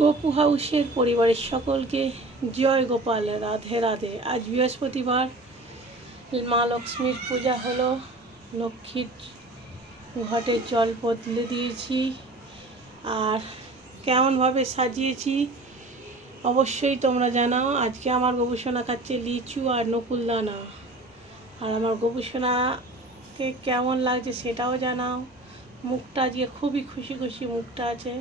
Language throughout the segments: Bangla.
গপু হাউসের পরিবারের সকলকে জয় গোপাল, রাধে রাধে। আজ বৃহস্পতিবার মা লক্ষ্মীর পূজা হলো। লক্ষ্মীর ঘটে জল বদলে দিয়েছি আর কেমনভাবে সাজিয়েছি অবশ্যই তোমরা জানাও। আজকে আমার গবেষণা খাচ্ছে লিচু আর নকুলদানা আর আমার গবেষণাকে কেমন লাগছে সেটাও জানাও। মুখটা আজকে খুবই খুশি খুশি মুখটা আছে।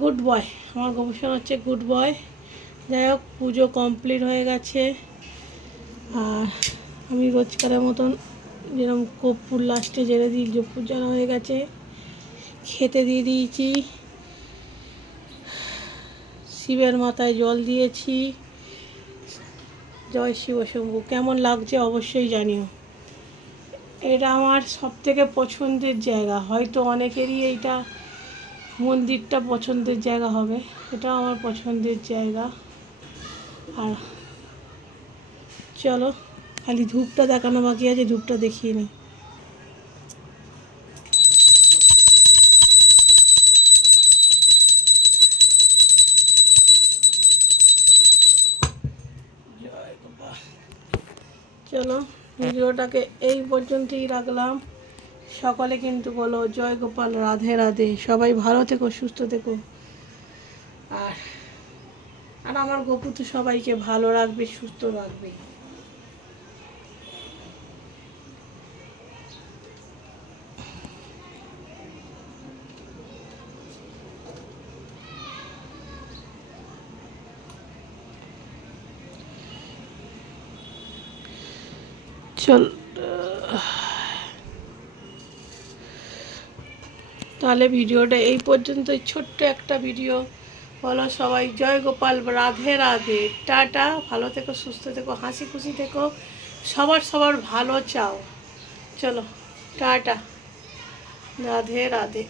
Good boy. আমার গবেষণা হচ্ছে গুড বয়। যাই হোক, পুজো কমপ্লিট হয়ে গেছে। আর আমি রোজকারের মতন যেরকম কর্পূর লাস্টে জেনে দিই যে পূজা হয়ে গেছে। খেতে দিয়ে দিয়েছি। শিবের মাথায় জল দিয়েছি। জয় শিব শম্ভু কেমন লাগছে অবশ্যই জানিও। এটা আমার সবথেকে পছন্দের জায়গা। হয়তো অনেকেরই এইটা মন্দিরটা পছন্দের জায়গা হবে। এটা আমার পছন্দের জায়গা। আর চলো, খালি ধূপটা দেখানো বাকি আছে, ধূপটা দেখিয়ে নিই চলো, ভিডিওটাকে এই পর্যন্তই রাখলাম। সকলে কিন্তু বলো, জয় গোপাল, রাধে রাধে। সবাই ভালো থেকো, সুস্থ থেকো। আর আর আমার গপু তো সবাইকে ভালো রাখবে, সুস্থ রাখবে। চল তাহলে ভিডিওটা এই পর্যন্ত ছোট্ট একটা ভিডিও। বলো সবাই, জয় গোপাল, রাধে রাধে, টাটা, ভালো থেকো, সুস্থ থেকো, হাসি খুশি থেকো, সবার সবার ভালো চাও। চলো, টাটা, রাধে রাধে।